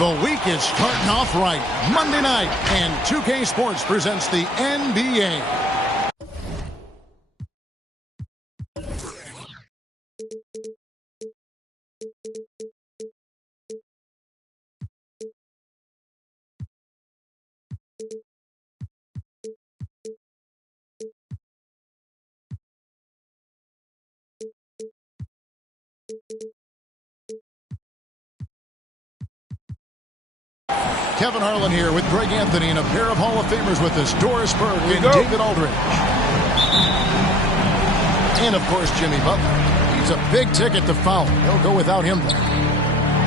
The week is starting off right. Monday night, and 2K Sports presents the NBA. Kevin Harlan here with Greg Anthony and a pair of Hall of Famers with us, Doris Burke and David Aldridge. And, of course, Jimmy Butler. He's a big ticket to foul. They'll go without him there.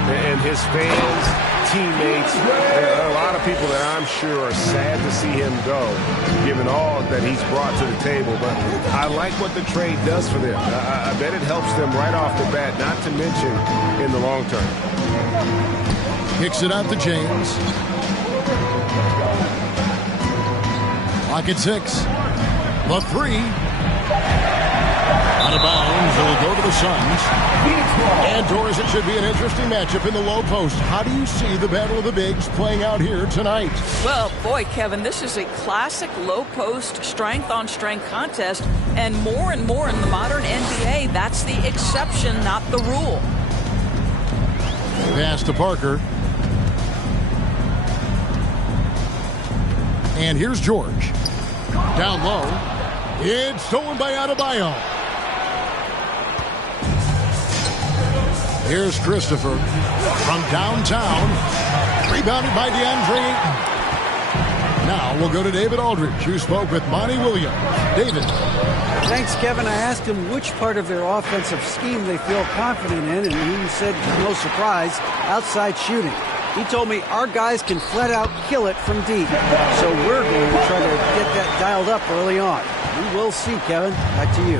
And his fans, teammates, there are a lot of people that I'm sure are sad to see him go, given all that he's brought to the table. But I like what the trade does for them. I bet it helps them right off the bat, not to mention in the long term. Kicks it out to James. Clock at 6. The three. Out of bounds. It'll go to the Suns. And Doris, it should be an interesting matchup in the low post. How do you see the battle of the bigs playing out here tonight? Well, boy, Kevin, this is a classic low post strength-on-strength contest. And more in the modern NBA, that's the exception, not the rule. Pass to Parker. And here's George. Down low. It's stolen by Adebayo. Here's Christopher from downtown. Rebounded by DeAndre Ayton. Now we'll go to David Aldridge, who spoke with Monty Williams. David. Thanks, Kevin. I asked him which part of their offensive scheme they feel confident in, and he said, no surprise, outside shooting. He told me our guys can flat out kill it from deep. So we're going to try to get that dialed up early on. We will see, Kevin. Back to you.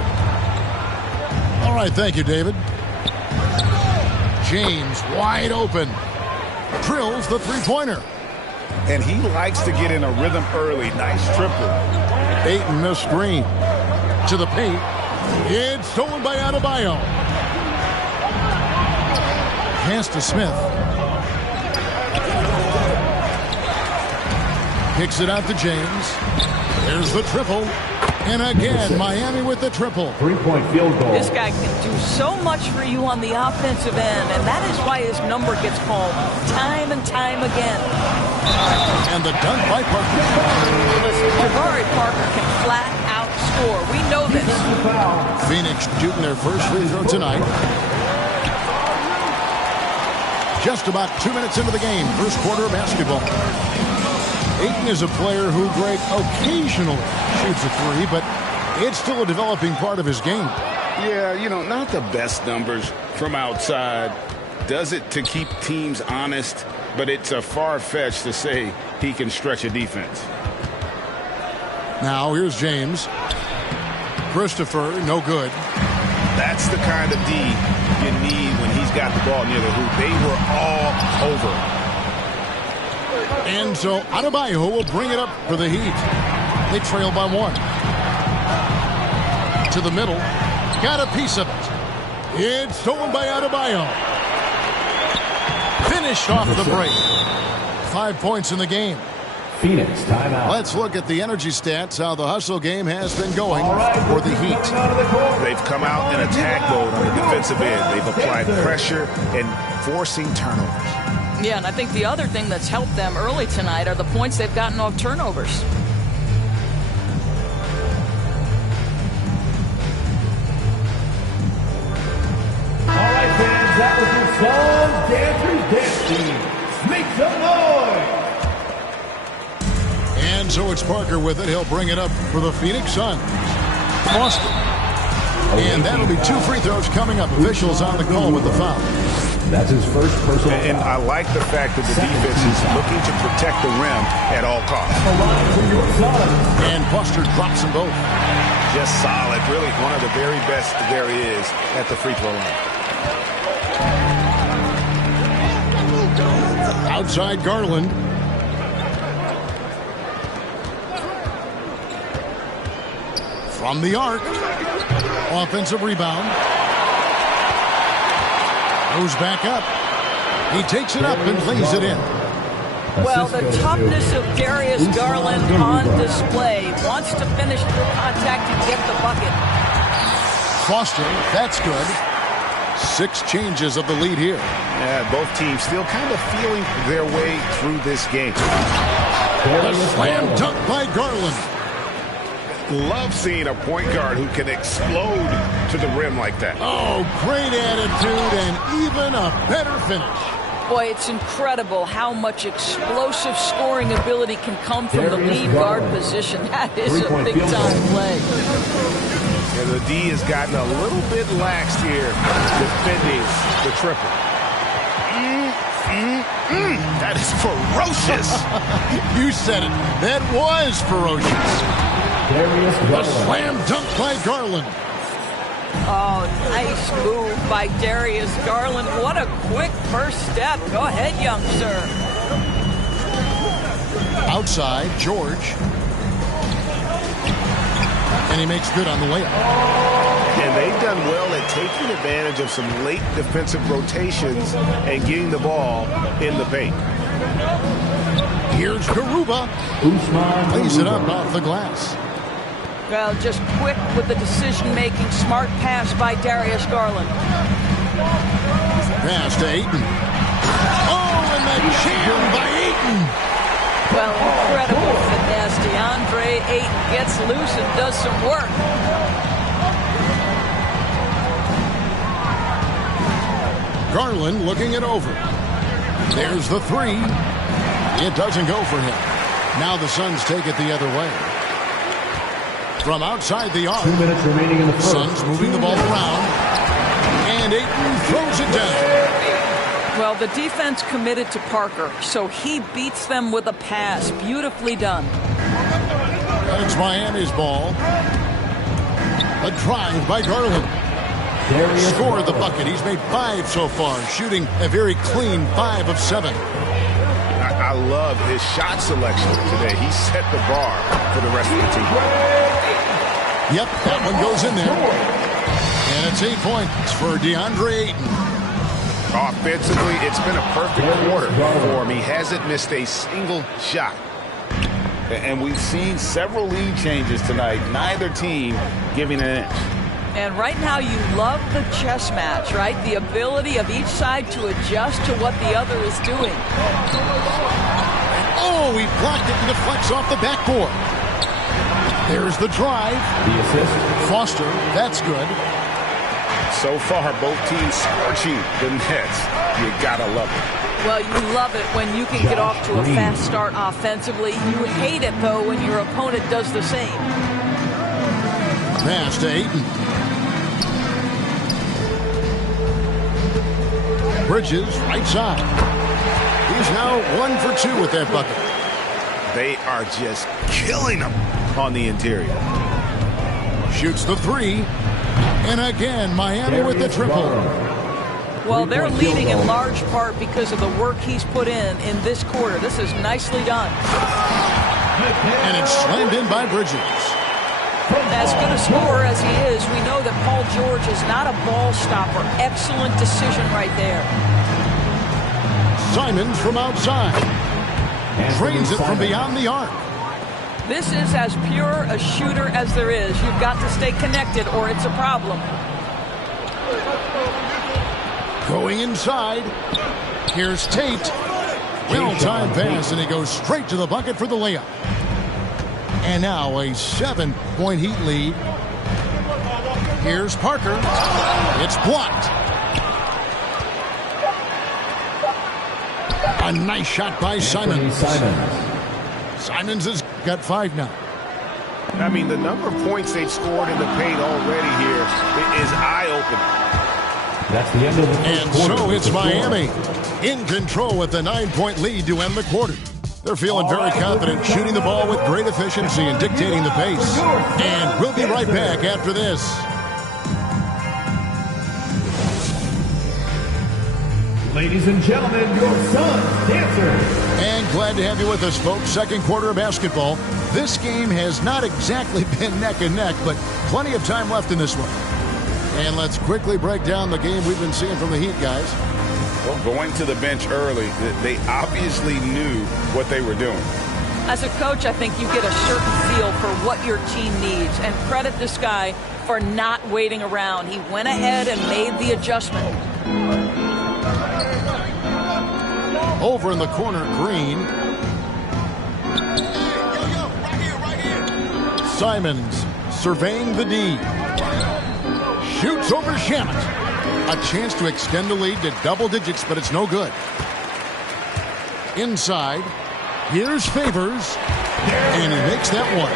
All right, thank you, David. James wide open. Drills the three-pointer. And he likes to get in a rhythm early. Nice triple. Ayton the screen. To the paint. It's stolen by Adebayo. Pass to Smith. Kicks it out to James. There's the triple. And again, Miami with the triple. Three-point field goal. This guy can do so much for you on the offensive end, and that is why his number gets called time and time again. And the dunk by Parker. Listen, Jabari Parker can flat out score. We know this. Phoenix shooting their first free throw tonight. Just about 2 minutes into the game. First quarter of basketball. Ayton is a player who, Greg, occasionally shoots a three, but it's still a developing part of his game. Yeah, you know, not the best numbers from outside. Does it to keep teams honest, but it's a far-fetched to say he can stretch a defense. Now, here's James. Christopher, no good. That's the kind of D you need when he's got the ball near the hoop. They were all over. And so Adebayo will bring it up for the Heat. They trail by 1. To the middle. Got a piece of it. It's stolen by Adebayo. Finished off the break. 5 points in the game. Phoenix, timeout. Let's look at the energy stats, how the hustle game has been going for the Heat. They've come out in attack mode on the defensive end. They've applied pressure and forcing turnovers. Yeah, and I think the other thing that's helped them early tonight are the points they've gotten off turnovers. All right, fans, that was your song, Dancers Dancing. Make some noise! And so it's Parker with it. He'll bring it up for the Phoenix Suns. Boston. And that'll be 2 free throws coming up. Officials on the call with the foul. That's his first personal And I like the fact that the defense is looking to protect the rim at all costs. And Buster drops them both. Just solid. Really one of the very best there is at the free throw line. Outside Garland. From the arc. Offensive rebound. Goes back up. He takes it up and lays it in. Well, the toughness of Darius Garland on display. Wants to finish through contact and get the bucket. Foster, that's good. 6 changes of the lead here. Yeah, both teams still kind of feeling their way through this game. A slam dunk by Garland. Love seeing a point guard who can explode to the rim like that. Oh, great attitude and even a better finish. Boy, it's incredible how much explosive scoring ability can come from the lead guard position. That is a big-time play. And the D has gotten a little bit lax here defending the triple. That is ferocious. You said it. That was ferocious. A slam dunk by Garland. Oh, nice move by Darius Garland. What a quick first step. Go ahead, young sir. Outside, George. And he makes good on the layup. And they've done well at taking advantage of some late defensive rotations and getting the ball in the paint. Here's Garuba. Lays it up off the glass. Well, just quick with the decision-making. Smart pass by Darius Garland. Pass to Ayton. Oh, and the jam by Ayton. Well, incredible finesse. DeAndre Ayton gets loose and does some work. Garland looking it over. There's the 3. It doesn't go for him. Now the Suns take it the other way. From outside the arc. 2 minutes remaining in the first. Suns moving the ball around. And Ayton throws it down. Well, the defense committed to Parker, so he beats them with a pass. Beautifully done. It's Miami's ball. A drive by Garland. Scored the bucket. He's made 5 so far, shooting a very clean 5 of 7. I love his shot selection today. He set the bar for the rest of the team. Yep, that one goes in there. And it's 8 points for DeAndre Ayton. Offensively, it's been a perfect quarter for him. He hasn't missed a single shot. And we've seen several lead changes tonight. Neither team giving an inch. And right now you love the chess match, right? The ability of each side to adjust to what the other is doing. Oh, he blocked it and deflects off the backboard. There's the drive. The assist. Foster, that's good. So far, both teams scorching the nets. You gotta love it. Well, you love it when you can get off to a fast start offensively. You hate it, though, when your opponent does the same. Pass to Ayton. Bridges, right side. He's now 1 for 2 with that bucket. They are just killing them on the interior. Shoots the 3. And again, Miami with the triple. Well, they're leading in large part because of the work he's put in this quarter. This is nicely done. And it's slammed in by Bridges. As good a scorer as he is, we know that Paul George is not a ball stopper. Excellent decision right there. Simons from outside. Drains it from beyond the arc. This is as pure a shooter as there is. You've got to stay connected or it's a problem. Going inside. Here's Tate. Well-timed pass, and he goes straight to the bucket for the layup. And now a 7-point Heat lead. Here's Parker. It's blocked. A nice shot by Simons. Simons has got 5 now. I mean, the number of points they've scored in the paint already here is eye-opening. That's the end of the first quarter. And so it's Miami in control with the 9-point lead to end the quarter. They're feeling very confident, shooting the ball with great efficiency and dictating the pace. And we'll be right back after this. Ladies and gentlemen, your Suns dancers. And glad to have you with us, folks. Second quarter of basketball. This game has not exactly been neck and neck, but plenty of time left in this one. And let's quickly break down the game we've been seeing from the Heat, guys. Well, going to the bench early, they obviously knew what they were doing. As a coach, I think you get a certain feel for what your team needs. And credit this guy for not waiting around. He went ahead and made the adjustment. Over in the corner, Green. Simons surveying the D. Shoots over Shamet. A chance to extend the lead to double digits, but it's no good. Inside, here's Favors, and he makes that one.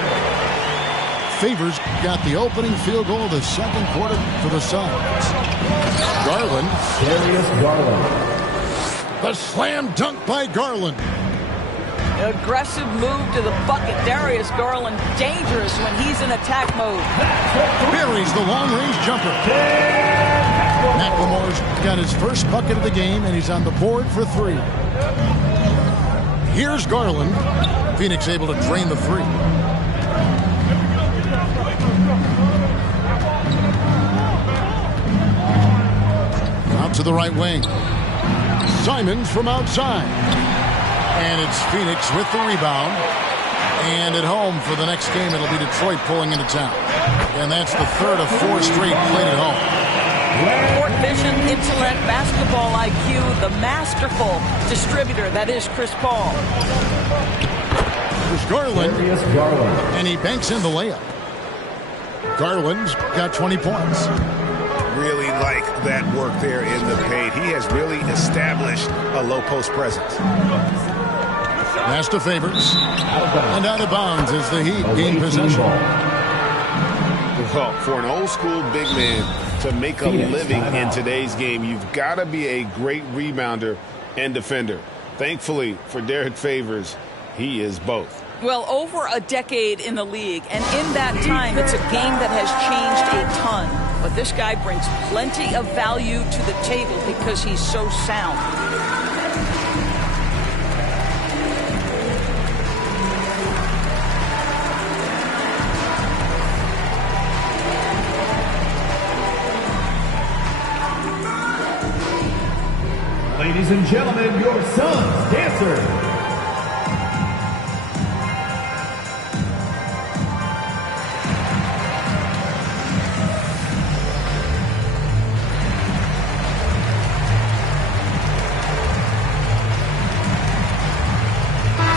Favors got the opening field goal of the second quarter for the Suns. Garland. Darius Garland. The slam dunk by Garland. Aggressive move to the bucket. Darius Garland dangerous when he's in attack mode. Buries the long-range jumper. McLemore's got his first bucket of the game, and he's on the board for three. Here's Garland. Phoenix able to drain the three. Out to the right wing. Simons from outside. And it's Phoenix with the rebound. And at home for the next game, it'll be Detroit pulling into town. And that's the third of four straight played at home. Court vision, intellect, basketball IQ, the masterful distributor that is Chris Paul. There's Garland. Darius Garland. And he banks in the layup. Garland's got 20 points. Really like that work there in the paint. He has really established a low post presence. Pass to Favors. And out of bounds as the Heat gain possession. Well, for an old school big man to make a living in today's game, you've got to be a great rebounder and defender. Thankfully for Derek Favors, he is both. Well, over a decade in the league, and in that time, it's a game that has changed a ton. But this guy brings plenty of value to the table because he's so sound. Ladies and gentlemen, your Suns dancer.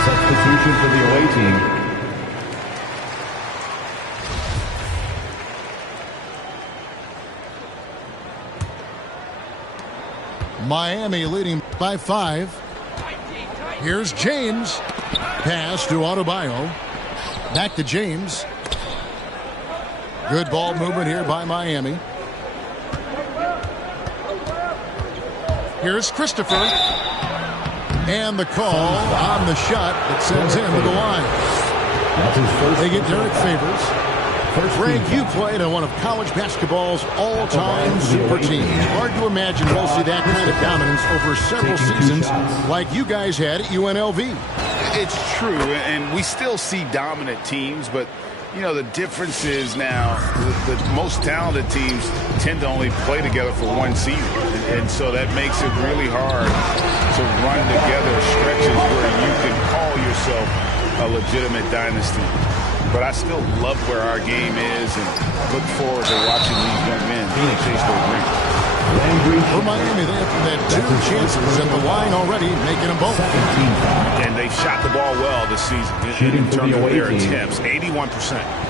Substitution for the away team. Miami leading by 5. Here's James. Pass to Adebayo. Back to James. Good ball movement here by Miami. Here's Christopher. And the call on the shot that sends him to the line. That's his first. They get Derek Favors. Greg, you played on one of college basketball's all-time super teams. Hard to imagine we'll see that kind of dominance over several seasons like you guys had at UNLV. It's true, and we still see dominant teams, but, you know, the difference is now the most talented teams tend to only play together for one season, and so that makes it really hard to run together stretches where you can call yourself a legitimate dynasty. But I still love where our game is and look forward to watching these young men chase their dreams. For Miami, they have had 2 chances at the line already, making them both. And they've shot the ball well this season in terms of their attempts. 81%.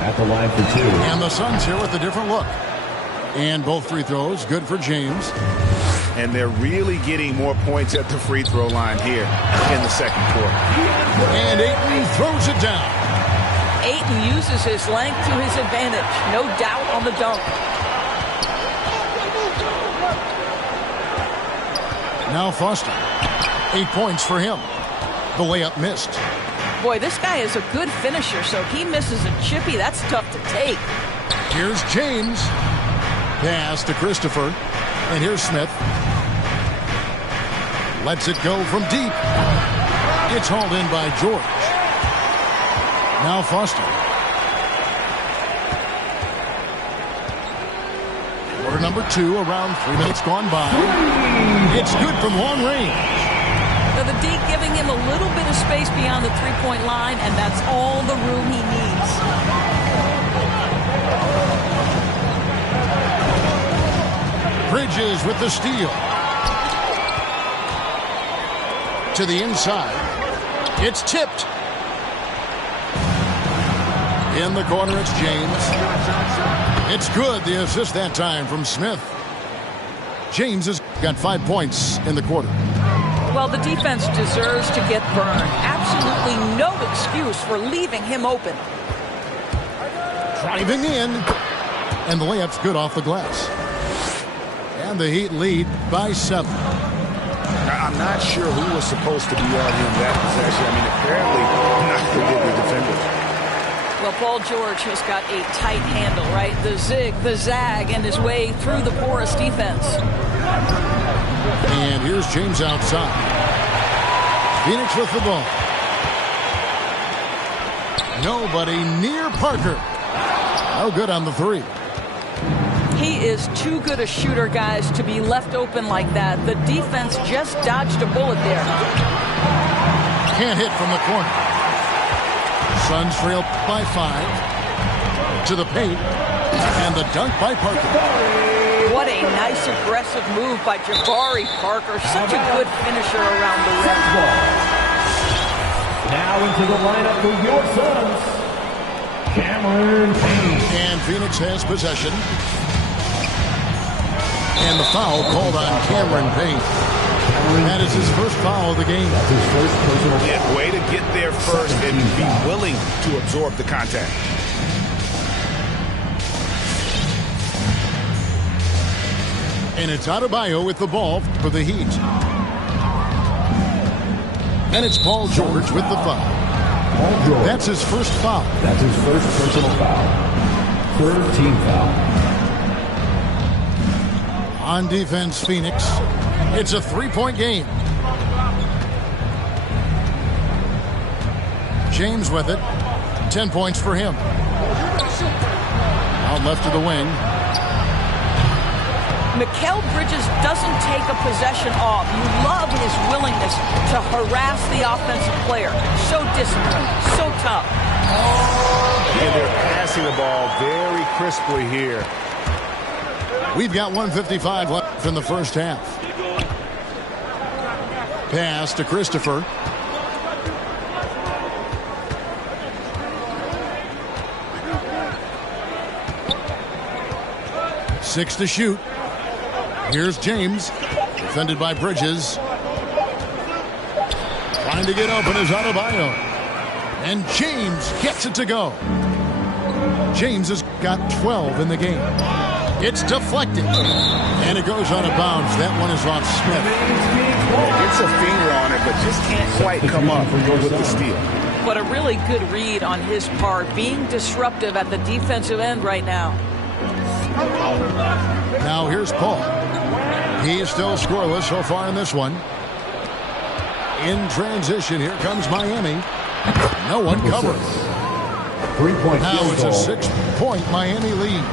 At the line for 2. And the Suns here with a different look. And both free throws, good for James. And they're really getting more points at the free throw line here in the second quarter. And Ayton throws it down. Ayton uses his length to his advantage. No doubt on the dunk. Now Foster. 8 points for him. The layup missed. Boy, this guy is a good finisher, so he misses a chippy. That's tough to take. Here's James. Pass to Christopher. And here's Smith. Lets it go from deep. It's hauled in by George. Now Foster. Quarter number 2, around 3 minutes gone by. It's good from long range. Now the D giving him a little bit of space beyond the three-point line, and that's all the room he needs. Bridges with the steal. To the inside. It's tipped. In the corner, it's James. It's good. The assist that time from Smith. James has got 5 points in the quarter. Well, the defense deserves to get burned. Absolutely no excuse for leaving him open. Driving in. And the layup's good off the glass. And the Heat lead by 7. I'm not sure who was supposed to be on him that possession. I mean, apparently neither did the defenders. Well, Paul George has got a tight handle, right? The zig, the zag, and his way through the porous defense. And here's James outside. Phoenix with the ball. Nobody near Parker. No good on the 3. He is too good a shooter, guys, to be left open like that. The defense just dodged a bullet there. Can't hit from the corner. Suns trail by 5. To the paint. And the dunk by Parker. What a nice aggressive move by Jabari Parker. Such a good finisher around the rim. Now into the lineup for your Suns, Cameron Payne. And Phoenix has possession. And the foul called on Cameron Payne. That is his first foul of the game. That's his first personal foul. Yeah, way to get there first and be willing to absorb the contact. And it's Adebayo with the ball for the Heat. And it's Paul George with the foul. Paul George. That's his first foul. That's his first personal foul. Third team foul. On defense, Phoenix. It's a 3-point game. James with it. 10 points for him. Out left to the wing. Mikal Bridges doesn't take a possession off. You love his willingness to harass the offensive player. So disciplined, so tough. And they're passing the ball very crisply here. We've got 1:55 left in the first half. Pass to Christopher. Six to shoot. Here's James. Defended by Bridges. Trying to get open is Adebayo. And James gets it to go. James has got 12 in the game. It's deflected. And it goes out of bounds. That one is off Smith. Gets a finger on it, but just can't quite come up with the steal. But a really good read on his part, being disruptive at the defensive end right now. Now here's Paul. He is still scoreless so far in this one. In transition, here comes Miami. No one covers. 3-point Now field it's a goal. 6-point Miami lead.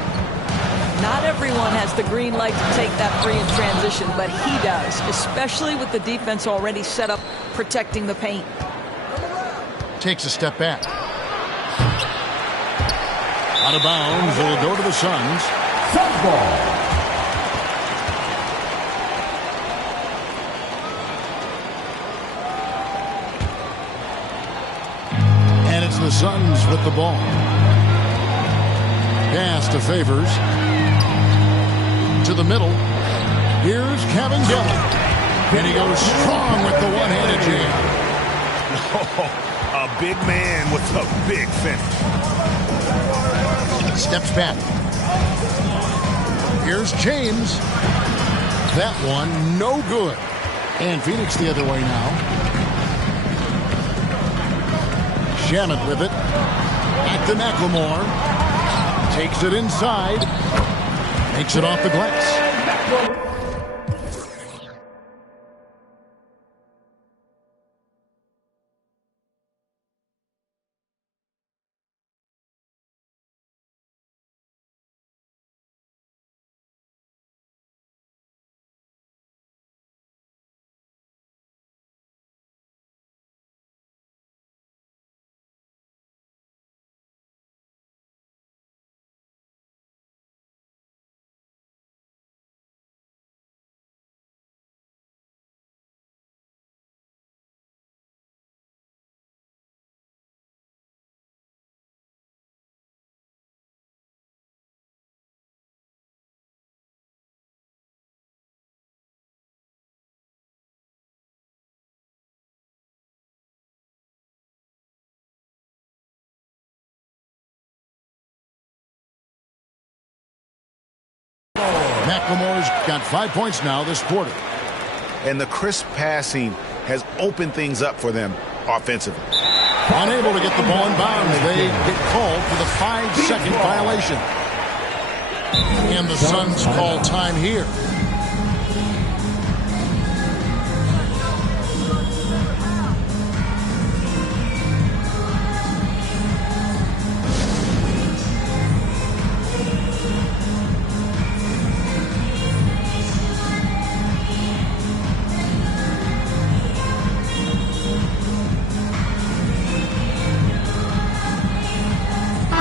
Not everyone has the green light to take that free in transition, but he does, especially with the defense already set up protecting the paint. Takes a step back. Out of bounds. Will go to the Suns. Suns ball. And it's the Suns with the ball. Pass to Favors. To the middle. Here's Kevin Dillon. And he goes strong with the one-handed jam. A big man with a big finish. Steps back. Here's James. That one, no good. And Phoenix the other way now. Shamet with it. Back to McLemore. Takes it inside. Makes it off the glass. McLemore's got 5 points now this quarter. And the crisp passing has opened things up for them offensively. Unable to get the ball in bounds. They get called for the 5-second violation. And the Suns call time here.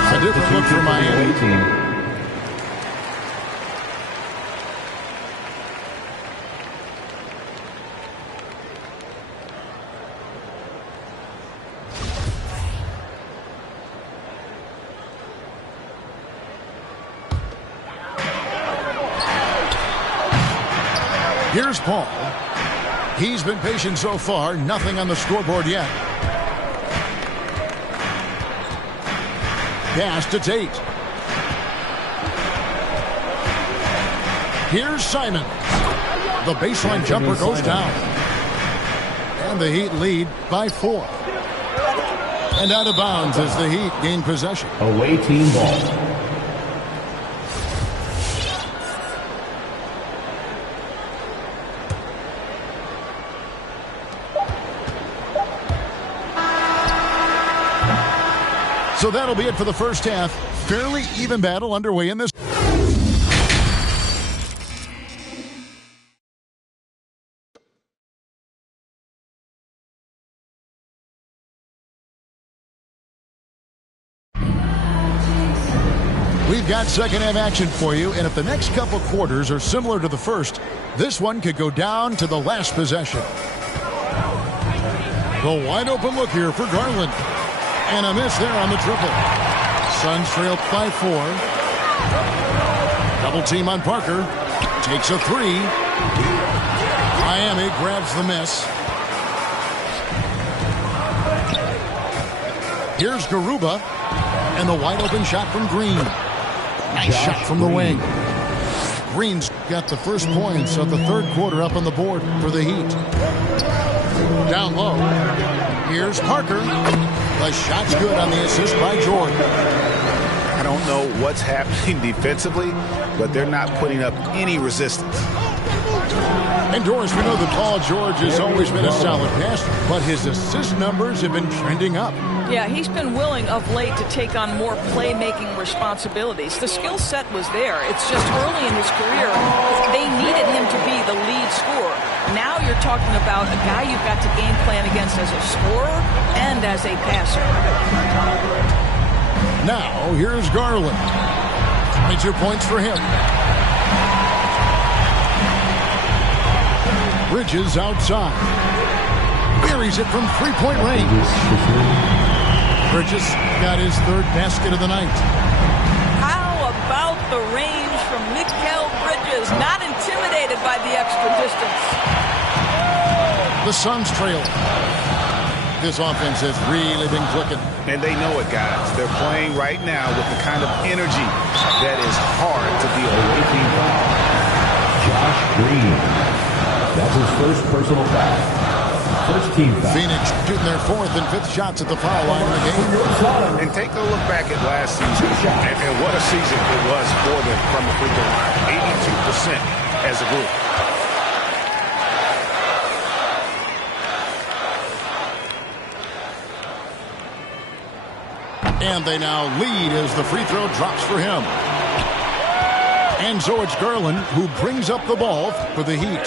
A different look for Miami. Here's Paul. He's been patient so far. Nothing on the scoreboard yet. Pass to Tate. Here's Simon. The baseline jumper goes down. And the Heat lead by 4. And out of bounds as the Heat gain possession. Away team ball. So that'll be it for the first half. Fairly even battle underway in this. We've got second half action for you, and if the next couple quarters are similar to the first, this one could go down to the last possession. The wide open look here for Garland. And a miss there on the triple. Suns trail by 4. Double team on Parker. Takes a 3. Miami grabs the miss. Here's Garuba. And the wide open shot from Green. Nice shot from the wing. Green's got the first points of the third quarter up on the board for the Heat. Down low. Here's Parker. The shot's good on the assist by George. I don't know what's happening defensively, but they're not putting up any resistance. And Doris, we know that Paul George has always been a solid passer, but his assist numbers have been trending up. Yeah, he's been willing of late to take on more playmaking responsibilities. The skill set was there. It's just early in his career, they needed him to be the lead scorer. Now you're talking about a guy you've got to game plan against as a scorer and as a passer. Now, here's Garland. 22 points for him. Bridges outside. Buries it from three-point range. Bridges got his third basket of the night. How about the range from Mikal Bridges? Not intimidated by the extra distance. The Suns trail. This offense has really been clicking. And they know it, guys. They're playing right now with the kind of energy that is hard to deal with. Away team foul. Josh Green. That's his first personal foul. First team foul. Phoenix shooting their fourth and fifth shots at the foul line in the game. And take a look back at last season, and what a season it was for them from the free throw line. 82% as a group. And they now lead as the free throw drops for him. And so it's Garland who brings up the ball for the Heat.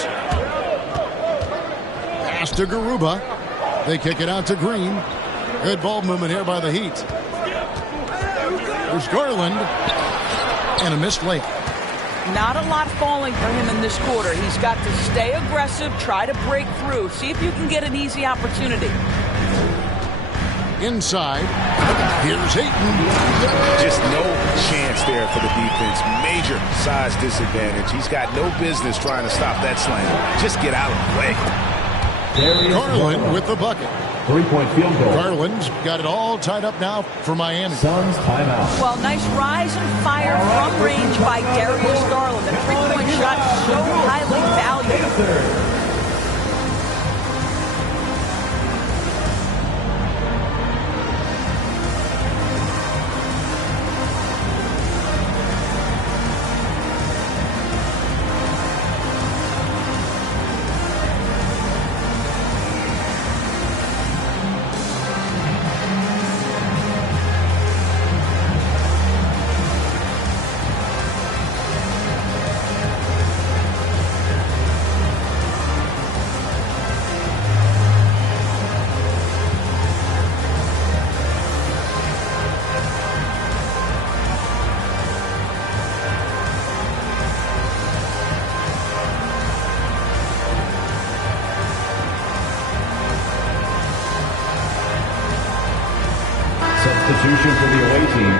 Pass to Garuba. They kick it out to Green. Good ball movement here by the Heat. There's Garland. And a missed late. Not a lot falling for him in this quarter. He's got to stay aggressive, try to break through. See if you can get an easy opportunity. Inside. Here's Ayton. Just no chance there for the defense. Major size disadvantage. He's got no business trying to stop that slam. Just get out of the way. Garland with the bucket. Three-point field goal. Garland's got it all tied up now for Miami. Suns timeout. Well, nice rise and fire from range by Darius Garland. The three-point third. Substitution for the away team.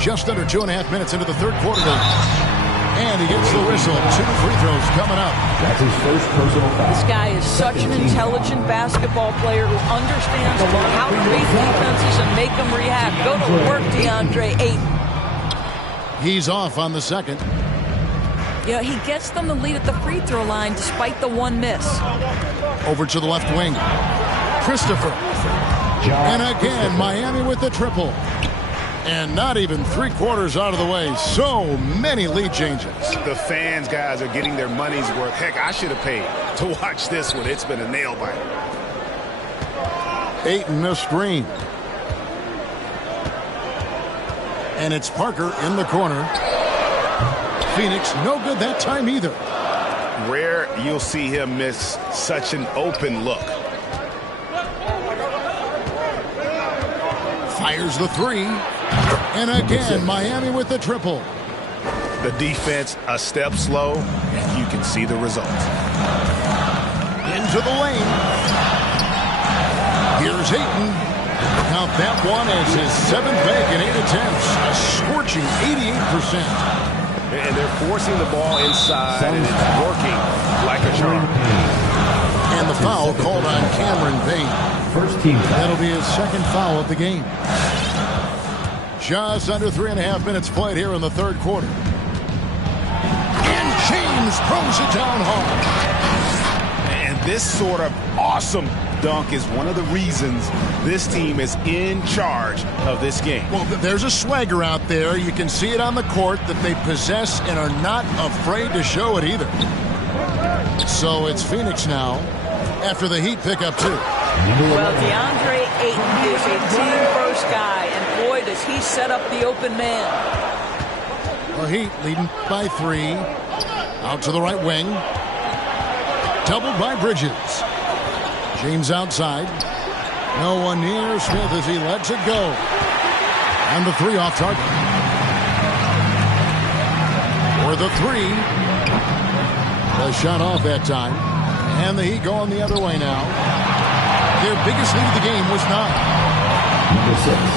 Just under 2.5 minutes into the third quarter. And he gets the whistle. 2 free throws coming up. That's his first personal foul. This guy is such an intelligent basketball player who understands how to beat defenses and make them react. Go to work, DeAndre Ayton. He's off on the second. Yeah, he gets them the lead at the free throw line despite the one miss. Over to the left wing. Christopher. And again, Miami with the triple. And not even 3/4 out of the way. So many lead changes. The fans, guys, are getting their money's worth. Heck, I should have paid to watch this one. It's been a nail biter. Ayton a screen. And it's Parker in the corner. Phoenix, no good that time either. Rare you'll see him miss such an open look. Fires the three. And again, Miami with the triple. The defense a step slow, and you can see the result. Into the lane. Here's Ayton. Count that one as his 7th make in 8 attempts. A scorching 88%. And they're forcing the ball inside, and it's working like a charm. And the foul called on Cameron Payne. First team foul. That'll be his 2nd foul of the game. Just under 3.5 minutes played here in the third quarter. And James throws it down hard. And this sort of awesome dunk is one of the reasons this team is in charge of this game. Well, there's a swagger out there. You can see it on the court that they possess and are not afraid to show it either. So it's Phoenix now after the Heat pick up 2. Well, DeAndre Ayton is a team-first guy, and boy, does he set up the open man. The Heat leading by 3. Out to the right wing. Doubled by Bridges. James outside. No one near Smith as he lets it go. And the 3 off target. For the 3. The shot off that time. And the Heat going the other way now. Their biggest lead of the game was 9.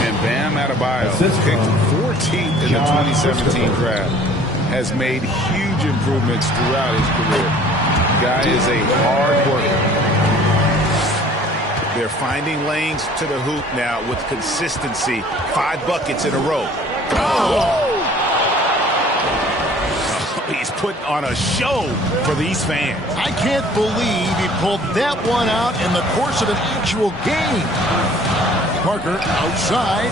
And Bam Adebayo, picked 14th in the 2017 draft, has made huge improvements throughout his career. Guy is a hard worker. They're finding lanes to the hoop now with consistency. 5 buckets in a row. Oh! He's putting on a show for these fans. I can't believe he pulled that one out in the course of an actual game. Parker outside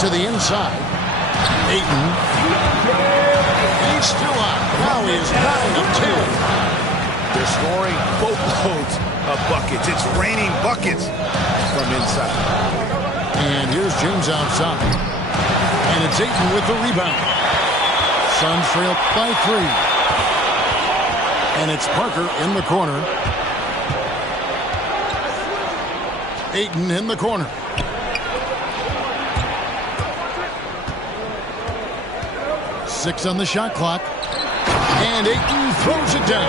to the inside. Ayton. He's still out. Now he is 9 of 10. They're scoring boatloads of buckets. It's raining buckets from inside. And here's James outside. And it's Ayton with the rebound. Suns trail by 3. And it's Parker in the corner. Ayton in the corner. 6 on the shot clock. And Ayton throws it down.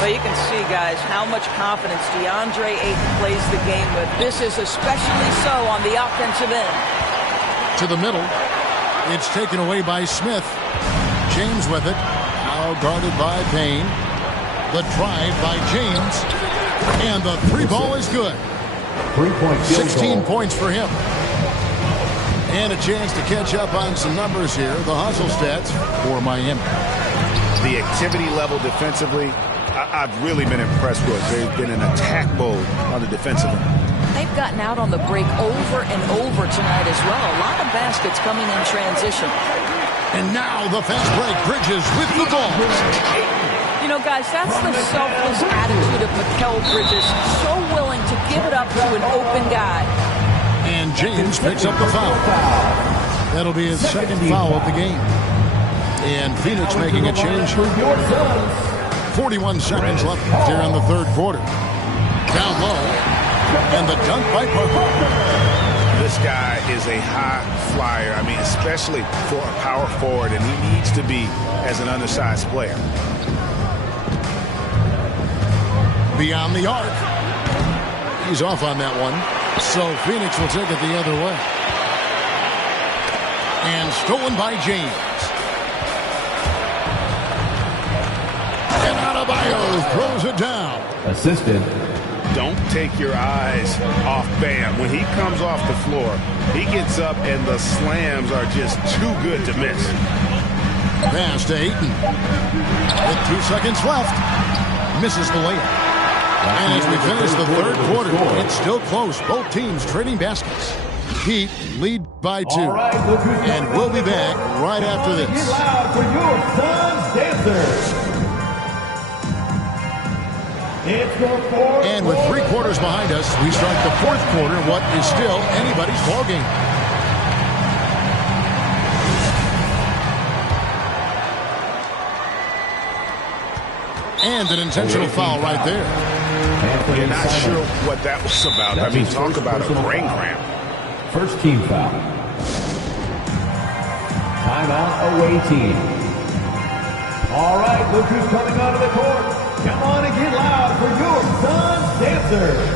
Well, you can see, guys, how much confidence DeAndre Ayton plays the game with. This is especially so on the offensive end. To the middle. It's taken away by Smith. James with it. Now guarded by Payne. The drive by James. And the 3 ball is good. 3-point field 16 goal. points for him. And a chance to catch up on some numbers here. The hustle stats for Miami. The activity level defensively, I've really been impressed with. They've been in attack mode on the defensive end. They've gotten out on the break over and over tonight as well. A lot of baskets coming in transition. And now the fast break. Bridges with the ball. You know, guys, that's the selfless attitude of Mikal Bridges. So willing to give it up to an open guy. And James picks up the foul. That'll be his second foul of the game. And Phoenix making a change. 41 seconds left here in the third quarter. Down low. And the dunk by Parker. This guy is a high flyer. I mean, especially for a power forward, and he needs to be as an undersized player. Beyond the arc. He's off on that one. So Phoenix will take it the other way. And stolen by James. And Adebayo throws it down. Assisted. Don't take your eyes off Bam. When he comes off the floor, he gets up and the slams are just too good to miss. Pass to Ayton. With 2 seconds left. Misses the layup. And as we finish the third quarter, it's still close. Both teams trading baskets. Heat lead by 2. And we'll be back right after this. Get loud for your Suns dancers. And with 3 quarters behind us, we start the fourth quarter, what is still anybody's ball game. And an intentional foul right there. You're not sure what that was about. I mean, talk about a brain cramp. First team foul. Timeout away team. All right, look who's coming onto the court. Come on and get loud for your Suns dancers.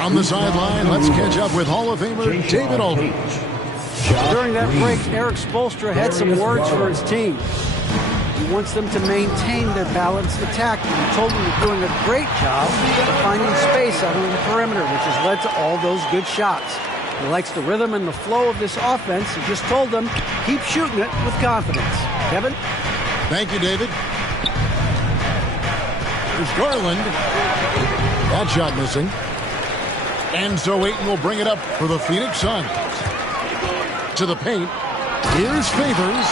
On the sideline, let's catch up with Hall of Famer David Aldridge. During that break, Eric Spoelstra had some words for his team. He wants them to maintain their balanced attack. And he told them they're doing a great job of finding space out on the perimeter, which has led to all those good shots. He likes the rhythm and the flow of this offense. He just told them, keep shooting it with confidence. Kevin? Thank you, David. There's Garland. That shot missing. And so Ayton will bring it up for the Phoenix Suns. To the paint. Here's Favors.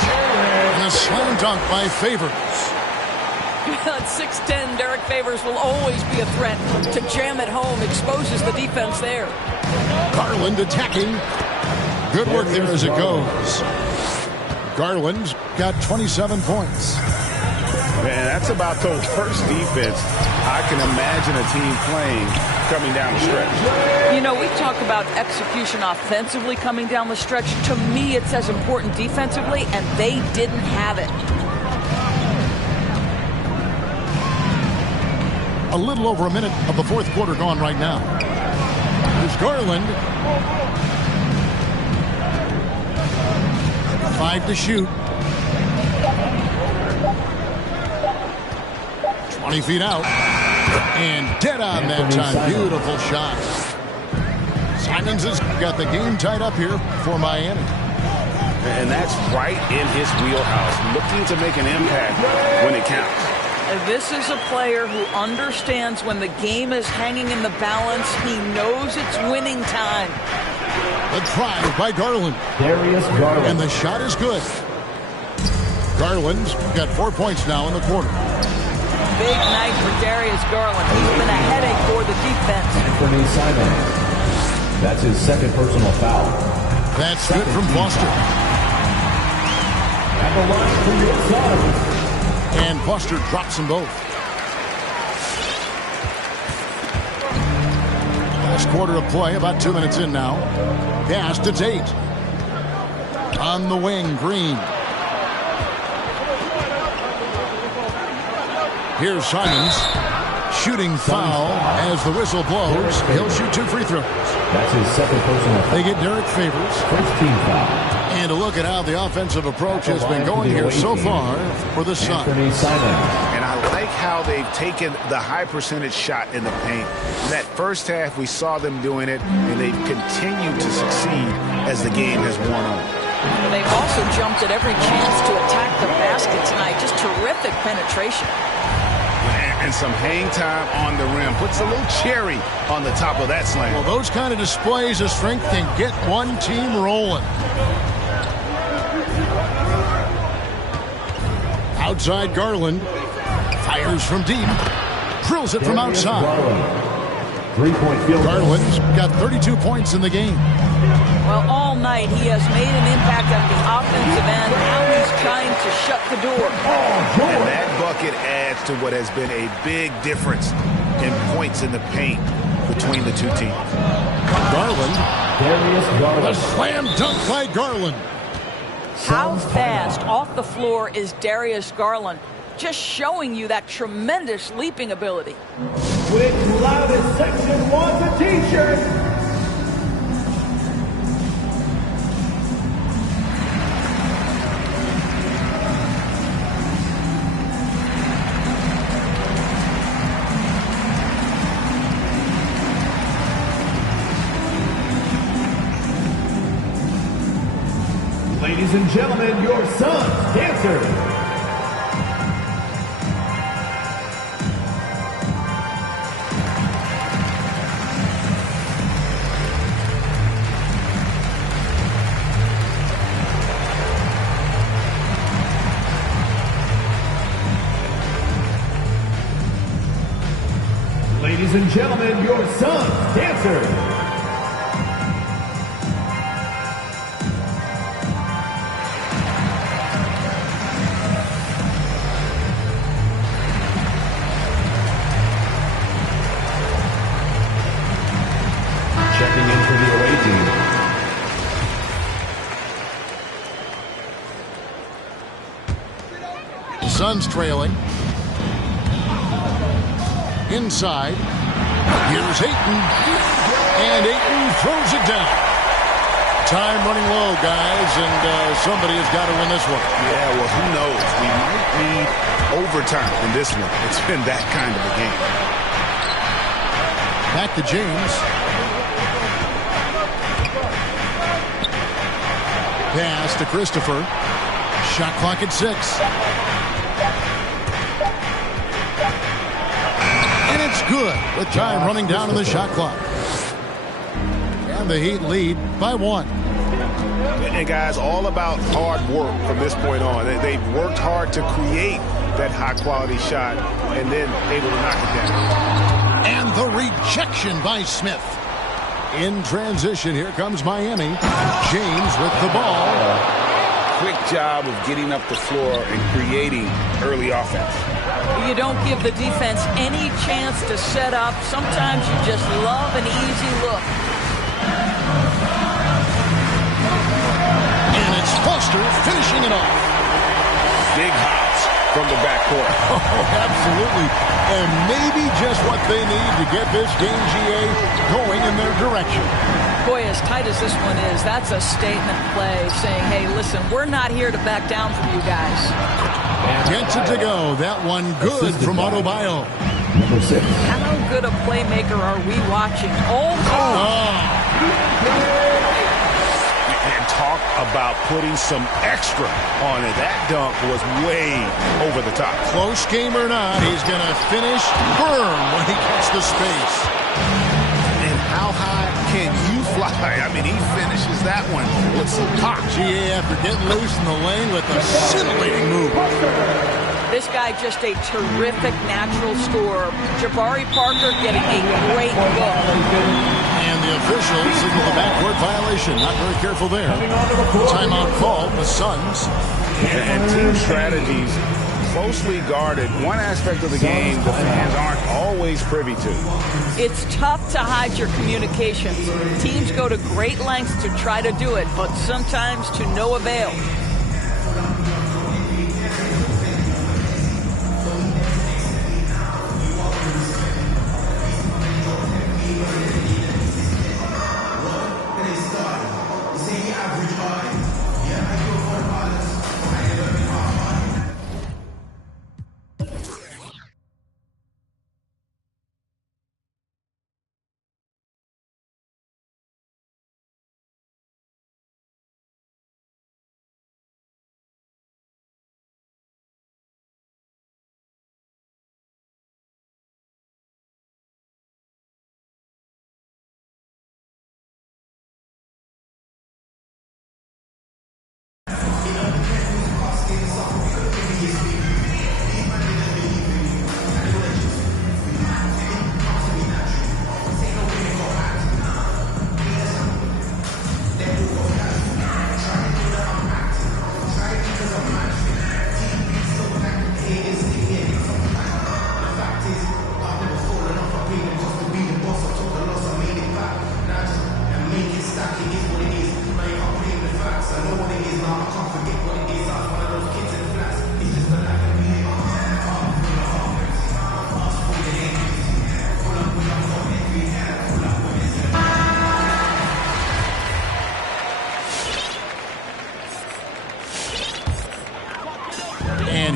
And a slam dunk by Favors. At 6'10", Derek Favors will always be a threat. To jam at home exposes the defense there. Garland attacking. Good work there as it goes. Garland's got 27 points. Man, that's about the worst defense I can imagine a team playing coming down the stretch. You know, we talk about execution offensively coming down the stretch. To me, it's as important defensively, and they didn't have it. A little over a minute of the fourth quarter gone right now. There's Garland. 5 to shoot. 20 feet out. And dead on that time. Beautiful shot. Simons has got the game tied up here for Miami. And that's right in his wheelhouse. Looking to make an impact when it counts. This is a player who understands when the game is hanging in the balance. He knows it's winning time. The drive by Garland. Darius Garland. And the shot is good. Garland's got 4 points now in the quarter. Big night for Darius Garland. He's been a headache for the defense. Anthony Simons. That's his second personal foul. That's good from Foster. At the line for your Suns. And Foster drops them both. First quarter of play, about 2 minutes in now. Pass to Tate. On the wing, Green. Here's Simons. Shooting foul as the whistle blows. He'll shoot 2 free throws. That's his second personal foul. They get Derek Favors. First team foul. And a look at how the offensive approach has been going here so far for the Suns. And I like how they've taken the high percentage shot in the paint. In that first half, we saw them doing it, and they've continued to succeed as the game has worn on. They've also jumped at every chance to attack the basket tonight. Just terrific penetration. And some hang time on the rim. Puts a little cherry on the top of that slam. Well, those kind of displays of strength can get one team rolling. Outside Garland. Fires from deep. Drills it from outside. Three-point field. Garland's got 32 points in the game. Well, all night he has made an impact at the offensive end. Now he's trying to shut the door. And that bucket adds to what has been a big difference in points in the paint between the two teams. Garland. Darius A Garland. slam dunk by Garland. How fast off the floor is Darius Garland? Just showing you that tremendous leaping ability. Which loudest section wants a t-shirt? Ladies and gentlemen, your Suns dancers. Ladies and gentlemen, your Suns dancers. Checking in for the away team. The Suns trailing. Inside. Here's Ayton. And Ayton throws it down. Time running low, guys, and somebody has got to win this one. Yeah, well, who knows? We might need overtime in this one. It's been that kind of a game. Back to James. Pass to Christopher. Shot clock at 6. And it's good with time running down in the shot clock. And the Heat lead by 1. And guys, all about hard work from this point on. They've worked hard to create that high-quality shot and then able to knock it down. And the rejection by Smith. In transition, here comes Miami. James with the ball. Quick job of getting up the floor and creating early offense. You don't give the defense any chance to set up. Sometimes you just love an easy look. And it's Foster finishing it off. Big hops from the backcourt. Oh, absolutely. And maybe just what they need to get this game, GA, going in their direction. Boy, as tight as this one is, that's a statement play saying, hey, listen, we're not here to back down from you guys. Gets it to go. That one good from Adebayo. Number 6. How good a playmaker are we watching? And talk about putting some extra on it. That dunk was way over the top. Close game or not, he's going to finish firm when he gets the space. And how high can you fly? I mean, he finishes that one with some pop. GA after getting loose in the lane with a scintillating move. This guy just a terrific natural scorer. Jabari Parker getting a great look. And the officials signal the backcourt violation. Not very careful there. Timeout called the Suns. And team strategies closely guarded. One aspect of the game the fans aren't always privy to. It's tough to hide your communications. Teams go to great lengths to try to do it, but sometimes to no avail.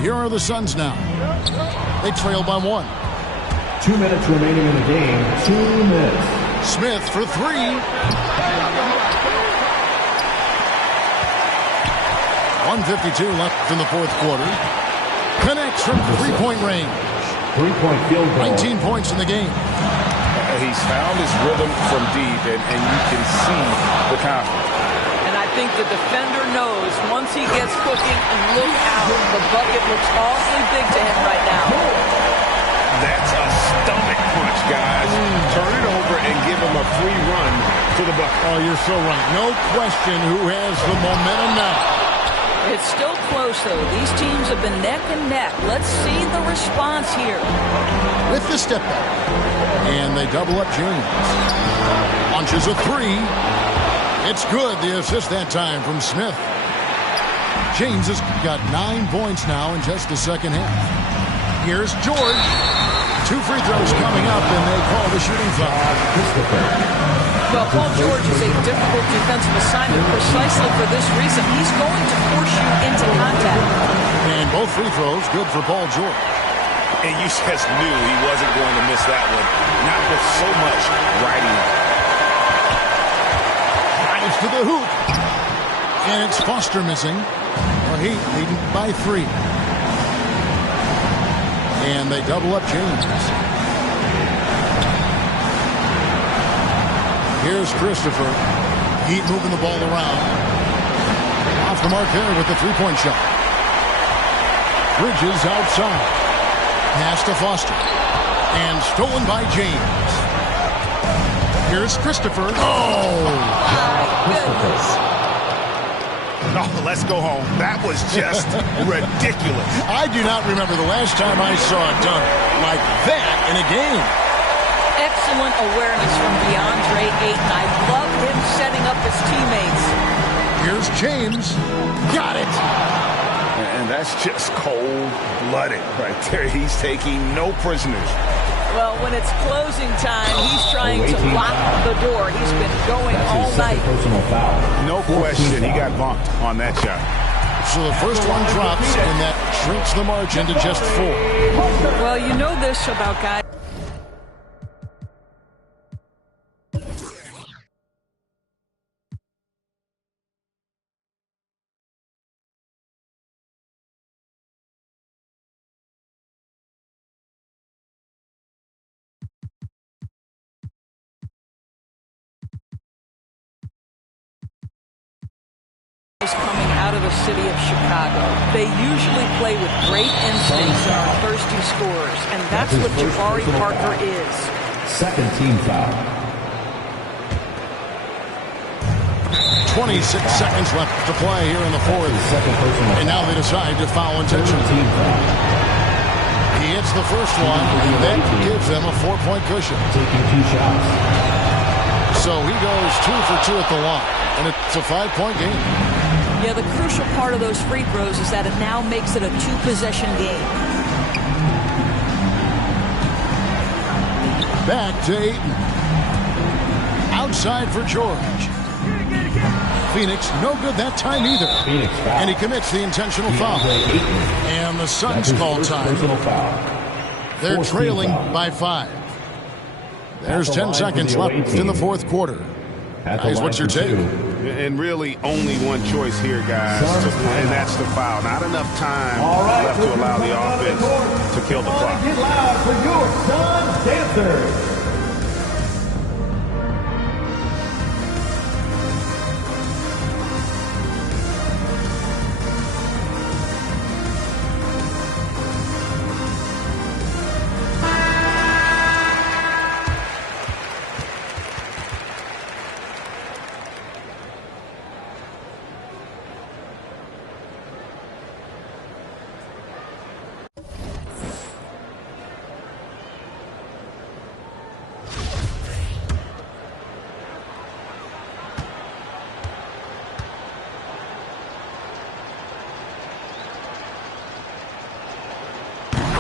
Here are the Suns now. They trail by 1. 2 minutes remaining in the game. 2 minutes. Smith for 3. 1:52 left in the fourth quarter. Connects from three-point range. 3-point field goal. 19 points in the game. He's found his rhythm from deep, and you can see the confidence. And I think the defender knows once he gets cooking, and look out, the bucket looks awfully big to him right now. That's a stomach punch, guys. Turn it over and give him a free run to the bucket. Oh, you're so right. No question who has the momentum now. It's still close, though. These teams have been neck and neck. Let's see the response here. With the step back. And they double up James. Launches a 3. It's good. The assist that time from Smith. James has got 9 points now in just the second half. Here's George. 2 free throws coming up, and they call the shooting foul. Well, Paul George is a difficult defensive assignment precisely for this reason. He's going to force you into contact. And both free throws good for Paul George. And you just knew he wasn't going to miss that one. Not with so much riding on. Drives to the hoop. And it's Foster missing. Well, Heat leading by 3. And they double up James. Here's Christopher. Heat moving the ball around. Off the mark there with the three-point shot. Bridges outside. Pass to Foster. And stolen by James. Here's Christopher. Oh, let's go home. That was just ridiculous. I do not remember the last time I saw it done like that in a game. Excellent awareness from DeAndre Ayton. I love him setting up his teammates. Here's James. Got it. And that's just cold-blooded right there. He's taking no prisoners. Well, when it's closing time, he's trying to lock the door. He's been going all night. Personal foul. No question, he got bumped on that shot. So the first one drops, and that shrinks the margin to just 4. Well, you know this about guys. Coming out of the city of Chicago. They usually play with great instincts and are thirsty scorers, and that's what Jabari Parker is. Second team foul. 26 seconds left to play here in the fourth. Second personal And now they decide to foul intentionally. Team foul. Hits the first one, and that gives them a 4-point cushion. Taking 2 shots. So he goes 2 for 2 at the line, and it's a 5-point game. Yeah, the crucial part of those free throws is that it now makes it a 2-possession game. Back to Ayton. Outside for George. Phoenix, no good that time either. Phoenix foul. And he commits the intentional foul. And the Suns call time. They're trailing by 5. There's 10 seconds left in the fourth quarter. Guys, what's your take? And really only one choice here, guys, and that's the foul. Not enough time left to allow the offense to kill the clock. Get loud for your Suns dancers.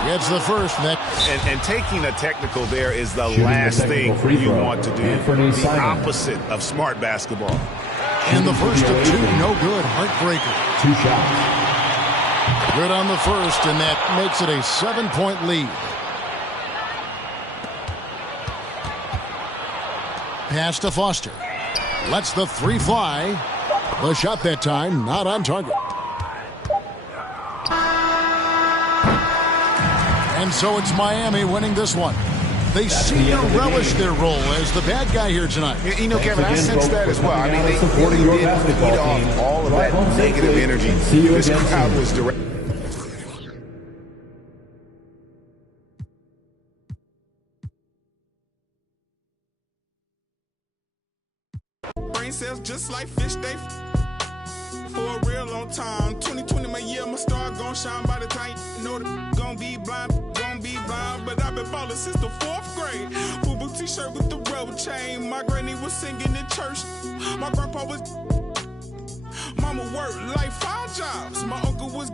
Gets the first, Nick. And taking a technical there is the last thing you want to do. The opposite of smart basketball. And the first of 2, no good. Heartbreaker. 2 shots. Good on the first, and that makes it a 7-point lead. Pass to Foster. Lets the 3 fly. The shot that time, not on target. And so it's Miami winning this one. They seem to relish their role as the bad guy here tonight. You know, Kevin, I sense that as well. I mean, they really did feed off all of that negative energy. This crowd was direct. Brain cells just like fish, they for a real long time. 2020 my year, my star gon' shine by the time. You know the gon' be blind, but I've been ballin' since the 4th grade. Fubu t-shirt with the rubber chain. My granny was singing in church. My grandpa was. Mama worked like 5 jobs. My uncle was.